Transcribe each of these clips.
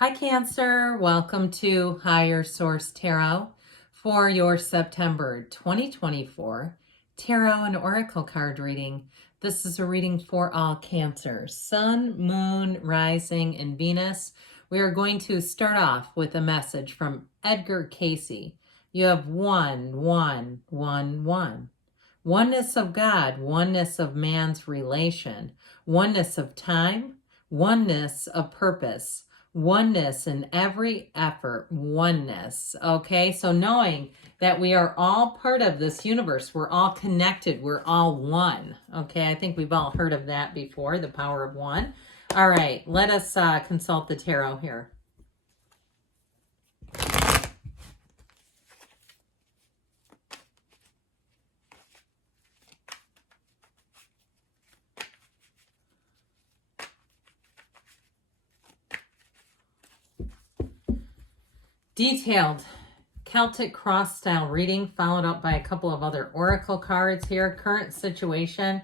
Hi, Cancer. Welcome to Higher Source Tarot for your September 2024 Tarot and Oracle card reading. This is a reading for all Cancer, Sun, Moon, Rising, and Venus. We are going to start off with a message from Edgar Cayce. You have 1, 1, 1, 1. Oneness of God, oneness of man's relation, oneness of time, oneness of purpose. Oneness in every effort, oneness. Okay, so knowing that we are all part of this universe, we're all connected, we're all one. Okay, I think we've all heard of that before, the power of one. All right, let us consult the tarot here. Detailed Celtic cross style reading, followed up by a couple of other oracle cards here. Current situation.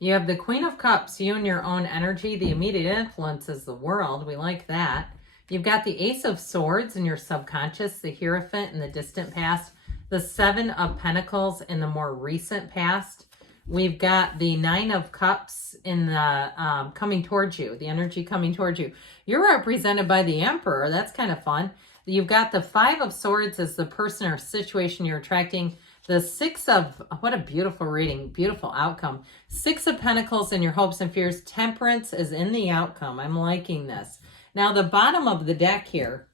You have the Queen of Cups, you and your own energy. The immediate influence is the world. We like that. You've got the Ace of Swords in your subconscious, the Hierophant in the distant past, the Seven of Pentacles in the more recent past. We've got the Nine of Cups in the coming towards you, the energy coming towards you. You're represented by the Emperor. That's kind of fun. You've got the Five of Swords as the person or situation you're attracting. The Six of, what a beautiful reading, beautiful outcome. Six of Pentacles in your hopes and fears. Temperance is in the outcome. I'm liking this. Now, the bottom of the deck here,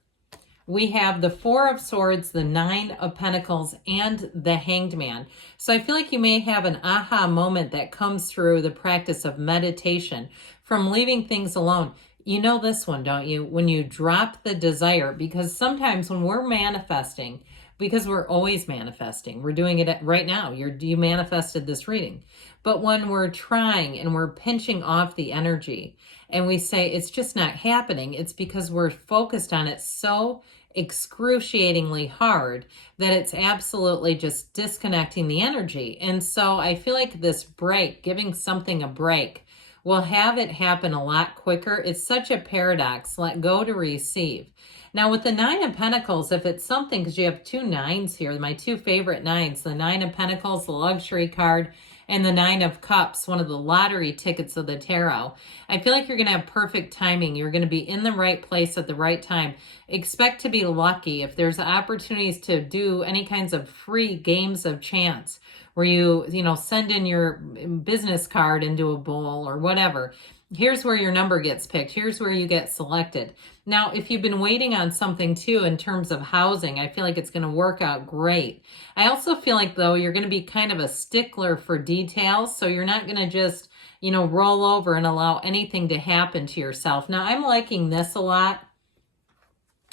we have the Four of Swords, the Nine of Pentacles, and the Hanged Man. So I feel like you may have an aha moment that comes through the practice of meditation, from leaving things alone. You know this one, don't you? When you drop the desire, because sometimes when we're manifesting, because we're always manifesting, we're doing it right now. You manifested this reading. But when we're trying and we're pinching off the energy and we say it's just not happening, it's because we're focused on it so excruciatingly hard that it's absolutely just disconnecting the energy. And so I feel like this break, giving something a break, will have it happen a lot quicker. It's such a paradox. Let go to receive. Now with the Nine of Pentacles, if it's something, because you have two nines here, my two favorite nines, the Nine of Pentacles, the luxury card, and the Nine of Cups, one of the lottery tickets of the tarot. I feel like you're going to have perfect timing. You're going to be in the right place at the right time. Expect to be lucky. If there's opportunities to do any kinds of free games of chance, where you send in your business card into a bowl or whatever, here's where your number gets picked. Here's where you get selected. Now, if you've been waiting on something too in terms of housing, I feel like it's going to work out great. I also feel like, though, you're going to be kind of a stickler for details. So you're not going to just, roll over and allow anything to happen to yourself. Now, I'm liking this a lot.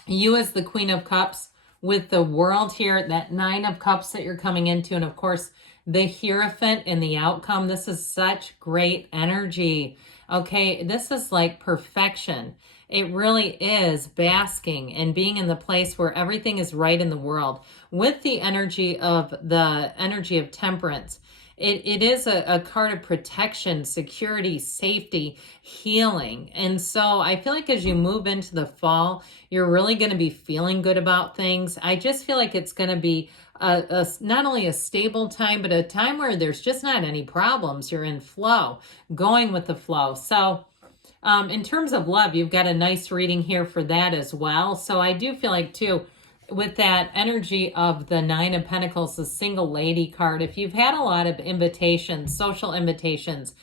You as the Queen of Cups with the World here, that Nine of Cups that you're coming into, and of course, the Hierophant in the outcome. This is such great energy. Okay, this is like perfection. It really is basking and being in the place where everything is right in the world with the energy of temperance. It is a card of protection, security, safety, healing. And so I feel like as you move into the fall, you're really going to be feeling good about things. I just feel like it's going to be not only a stable time, but a time where there's just not any problems. You're in flow, going with the flow. So in terms of love, you've got a nice reading here for that as well. So I do feel like, too, with that energy of the Nine of Pentacles, the single lady card, if you've had a lot of invitations, social invitations,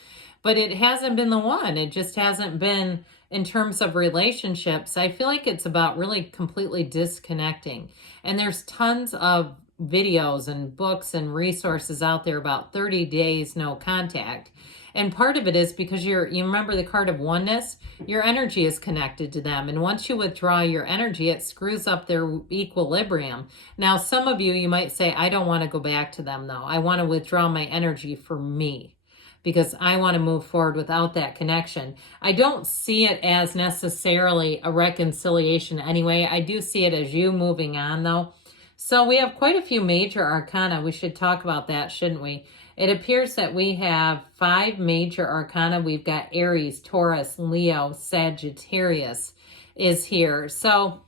but it hasn't been the one, it just hasn't been in terms of relationships, I feel like it's about really completely disconnecting. And there's tons of videos and books and resources out there about 30 days no contact. And part of it is because you remember the card of oneness, your energy is connected to them. And once you withdraw your energy, it screws up their equilibrium. Now, some of you might say, I don't want to go back to them though. I want to withdraw my energy for me, because I want to move forward without that connection. I don't see it as necessarily a reconciliation anyway. I do see it as you moving on though. So we have quite a few major arcana. We should talk about that, shouldn't we? It appears that we have 5 major arcana. We've got Aries, Taurus, Leo, Sagittarius is here. So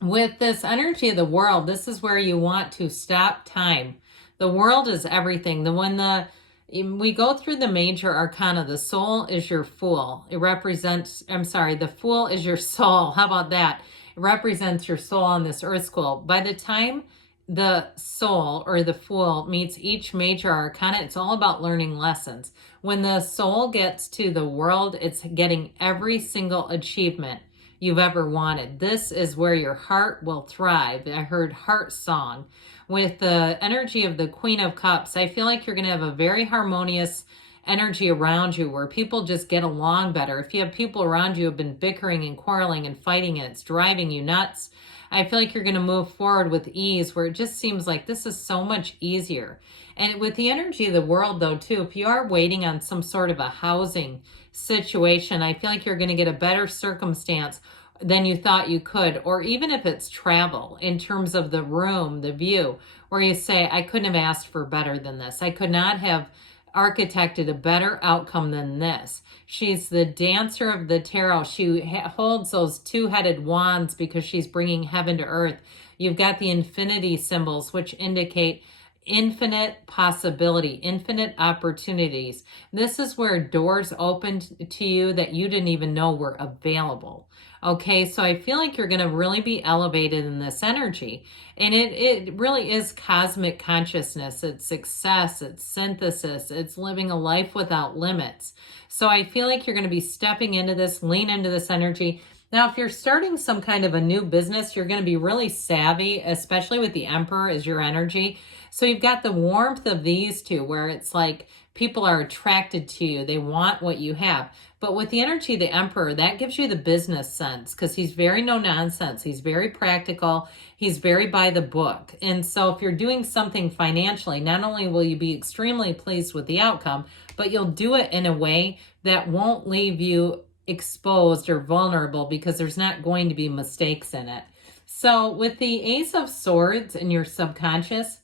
with this energy of the world, this is where you want to stop time. The world is everything. We go through the major arcana, the soul is your fool. It represents, the fool is your soul. How about that? It represents your soul on this earth school. By the time the soul or the fool meets each major arcana, it's all about learning lessons. When the soul gets to the world, it's getting every single achievement you've ever wanted. This is where your heart will thrive. I heard heart song. With the energy of the Queen of Cups, I feel like you're going to have a very harmonious energy around you where people just get along better. If you have people around you who have been bickering and quarreling and fighting and it's driving you nuts, I feel like you're going to move forward with ease, where it just seems like this is so much easier. And with the energy of the world, though, too, if you are waiting on some sort of a housing situation, I feel like you're going to get a better circumstance than you thought you could. Or even if it's travel, in terms of the room, the view, where you say, I couldn't have asked for better than this. I could not have architected a better outcome than this. She's the dancer of the tarot. She holds those two-headed wands because she's bringing heaven to earth. You've got the infinity symbols, which indicate infinite possibility, infinite opportunities. This is where doors opened to you that you didn't even know were available. Okay, so I feel like you're going to really be elevated in this energy. And it really is cosmic consciousness. It's success, it's synthesis, it's living a life without limits. So I feel like you're going to be stepping into this, lean into this energy. Now, if you're starting some kind of a new business, you're going to be really savvy, especially with the Emperor as your energy. So you've got the warmth of these two, where it's like people are attracted to you. They want what you have. But with the energy of the Emperor, that gives you the business sense, because he's very no nonsense. He's very practical. He's very by the book. And so if you're doing something financially, not only will you be extremely pleased with the outcome, but you'll do it in a way that won't leave you exposed or vulnerable, because there's not going to be mistakes in it. So with the Ace of Swords in your subconscious,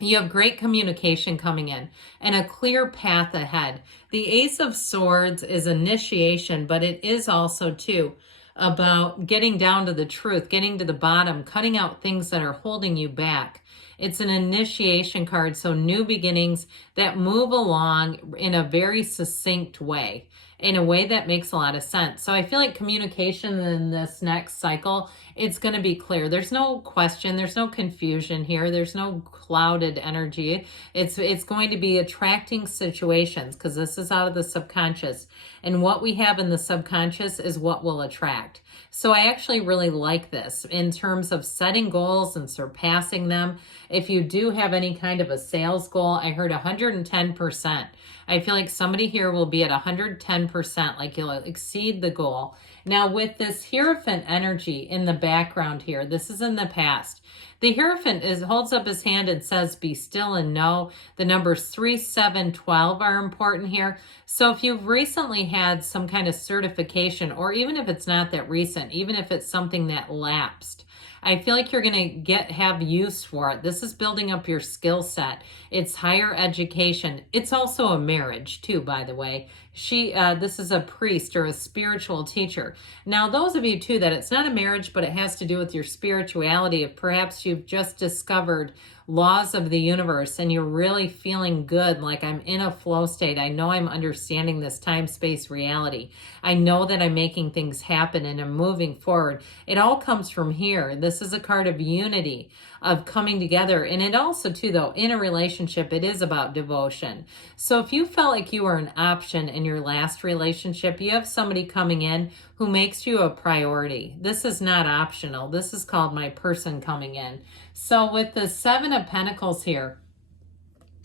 you have great communication coming in and a clear path ahead. The Ace of Swords is initiation, but it is also, too, about getting down to the truth, getting to the bottom, cutting out things that are holding you back. It's an initiation card, so new beginnings that move along in a very succinct way, in a way that makes a lot of sense. So I feel like communication in this next cycle, it's going to be clear. There's no question. There's no confusion here. There's no clouded energy. It's going to be attracting situations, because this is out of the subconscious. And what we have in the subconscious is what will attract. So I actually really like this in terms of setting goals and surpassing them. If you do have any kind of a sales goal, I heard 110%. I feel like somebody here will be at 110%, like you'll exceed the goal. Now with this Hierophant energy in the background here, this is in the past. The Hierophant holds up his hand and says, be still and know. The numbers 3, 7, 12 are important here. So if you've recently had some kind of certification, or even if it's not that recent, even if it's something that lapsed, I feel like you're going to have use for it. This is building up your skill set. It's higher education. It's also a marriage too, by the way. This is a priest or a spiritual teacher. Now, those of you too that it's not a marriage, but it has to do with your spirituality. If perhaps you've just discovered laws of the universe and you're really feeling good, like I'm in a flow state. I know I'm understanding this time-space reality. I know that I'm making things happen and I'm moving forward. It all comes from here. This is a card of unity, of coming together. And it also too, though, in a relationship, it is about devotion. So if you felt like you were an option in your last relationship, you have somebody coming in who makes you a priority. This is not optional. This is called my person coming in. So with the 7 of Pentacles here,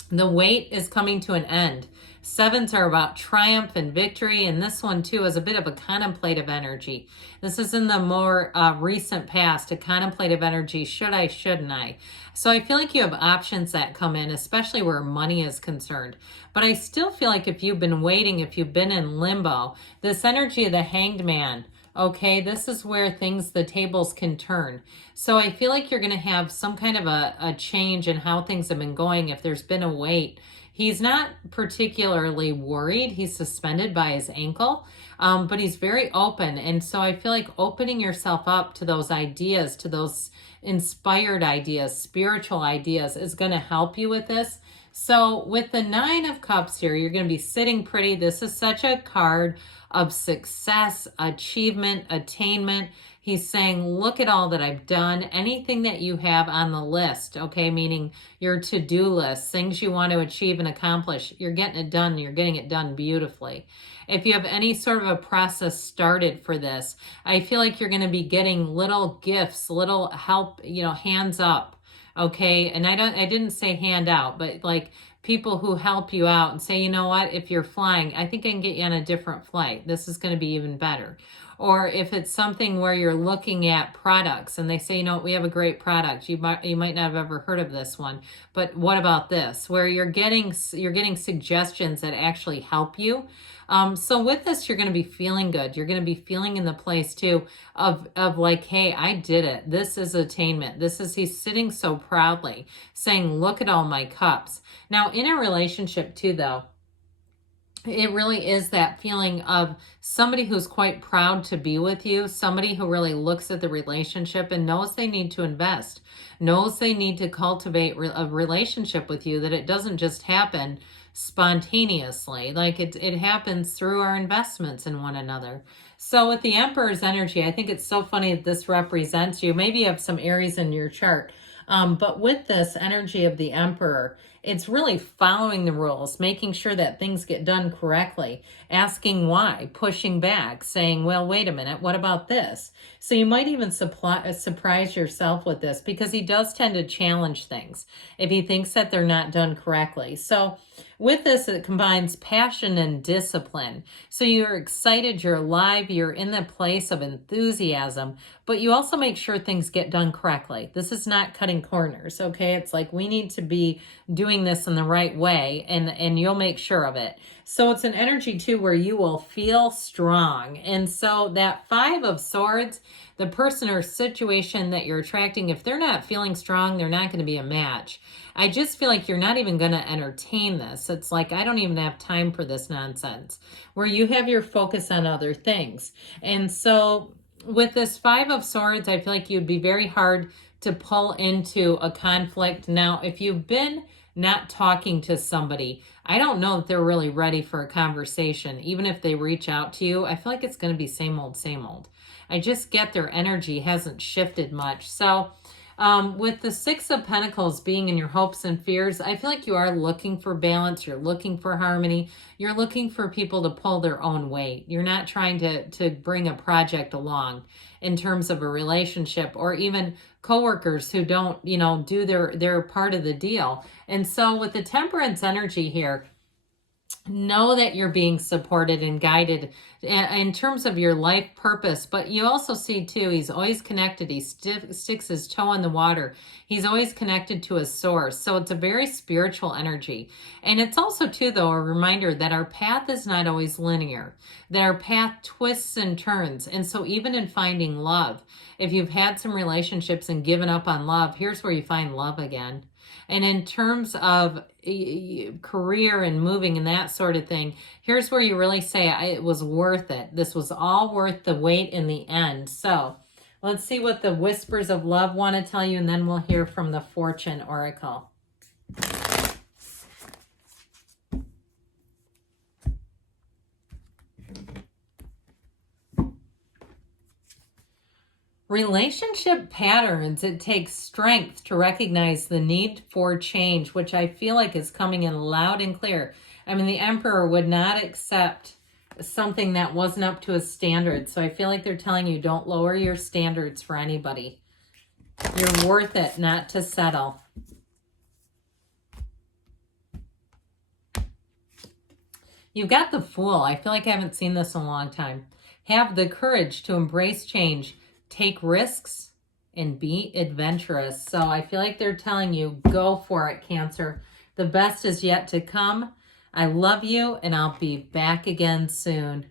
the wait is coming to an end. 7s are about triumph and victory, and this one too is a bit of a contemplative energy. This is in the more recent past, a contemplative energy. Should I, shouldn't I? So I feel like you have options that come in, especially where money is concerned. But I still feel like if you've been waiting, if you've been in limbo, this energy of the Hanged Man Okay, this is where the tables can turn. So I feel like you're going to have some kind of a change in how things have been going. If there's been a wait, he's not particularly worried. He's suspended by his ankle, but he's very open. And so I feel like opening yourself up to those ideas, to those inspired ideas, spiritual ideas, is going to help you with this. So with the Nine of Cups here, you're going to be sitting pretty. This is such a card of success, achievement, attainment. He's saying, look at all that I've done. Anything that you have on the list, okay, meaning your to-do list, things you want to achieve and accomplish, you're getting it done. You're getting it done beautifully. If you have any sort of a process started for this, I feel like you're going to be getting little gifts, little help, hands up. Okay. And I didn't say hand out, but like people who help you out and say, you know what, if you're flying, I think I can get you on a different flight. This is going to be even better. Or if it's something where you're looking at products and they say, we have a great product. You might not have ever heard of this one, but what about this? Where you're getting suggestions that actually help you. So with this, you're going to be feeling good. You're going to be feeling in the place too of like, hey, I did it. This is attainment. He's sitting so proudly saying, look at all my cups. Now in a relationship too, though, it really is that feeling of somebody who's quite proud to be with you, somebody who really looks at the relationship and knows they need to invest, knows they need to cultivate a relationship with you, that it doesn't just happen spontaneously. Like it happens through our investments in one another. So with the Emperor's energy, I think it's so funny that this represents you. Maybe you have some Aries in your chart. But with this energy of the Emperor, it's really following the rules, making sure that things get done correctly, asking why, pushing back, saying, well, wait a minute, what about this? So you might even surprise yourself with this, because he does tend to challenge things if he thinks that they're not done correctly. So with this, it combines passion and discipline. So you're excited, you're alive, you're in the place of enthusiasm, but you also make sure things get done correctly. This is not cutting corners, okay? It's like we need to be doing this in the right way, and you'll make sure of it. So it's an energy too where you will feel strong. And so that Five of Swords, the person or situation that you're attracting, if they're not feeling strong, they're not going to be a match. I just feel like you're not even going to entertain this. It's like, I don't even have time for this nonsense, where you have your focus on other things. And so with this Five of Swords, I feel like you'd be very hard to pull into a conflict. Now, if you've been not talking to somebody, I don't know that they're really ready for a conversation. Even if they reach out to you, I feel like it's going to be same old, same old. I just get their energy hasn't shifted much. So with the Six of Pentacles being in your hopes and fears, I feel like you are looking for balance. You're looking for harmony. You're looking for people to pull their own weight. You're not trying to bring a project along in terms of a relationship, or even coworkers who don't, do their part of the deal. And so with the Temperance energy here, know that you're being supported and guided in terms of your life purpose. But you also see too, he's always connected. He sticks his toe in the water. He's always connected to his source. So it's a very spiritual energy. And it's also too, though, a reminder that our path is not always linear, that our path twists and turns. And so even in finding love, if you've had some relationships and given up on love, here's where you find love again. And in terms of career and moving and that sort of thing, here's where you really say, it was worth it. This was all worth the wait in the end. So let's see what the Whispers of Love want to tell you, and then we'll hear from the Fortune Oracle. Relationship patterns, it takes strength to recognize the need for change, which I feel like is coming in loud and clear. I mean, the Emperor would not accept something that wasn't up to his standards. So I feel like they're telling you, don't lower your standards for anybody. You're worth it not to settle. You've got the Fool. I feel like I haven't seen this in a long time. Have the courage to embrace change. Take risks and be adventurous. So I feel like they're telling you, go for it, Cancer. The best is yet to come. I love you, and I'll be back again soon.